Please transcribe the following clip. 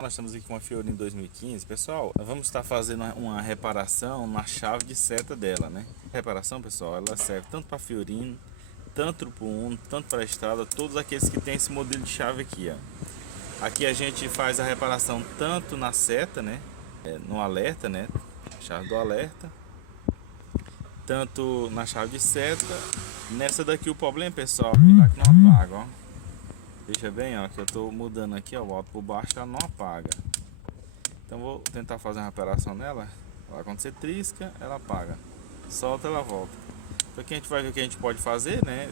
Nós estamos aqui com uma Fiorino 2015, pessoal. Nós vamos estar fazendo uma reparação na chave de seta dela, né? A reparação, pessoal, ela serve tanto para Fiorino, tanto para o Uno, tanto para a Estrada, todos aqueles que tem esse modelo de chave aqui, ó. Aqui a gente faz a reparação tanto na seta, né? No alerta, né? Chave do alerta, tanto na chave de seta. Nessa daqui o problema, pessoal, é lá que não apaga, ó. Veja bem, ó, que eu estou mudando aqui, ó, o alto por baixo, ela não apaga. Então vou tentar fazer uma reparação nela. Ó, quando você trisca, ela apaga. Solta, ela volta. Então aqui a gente vai ver o que a gente pode fazer, né?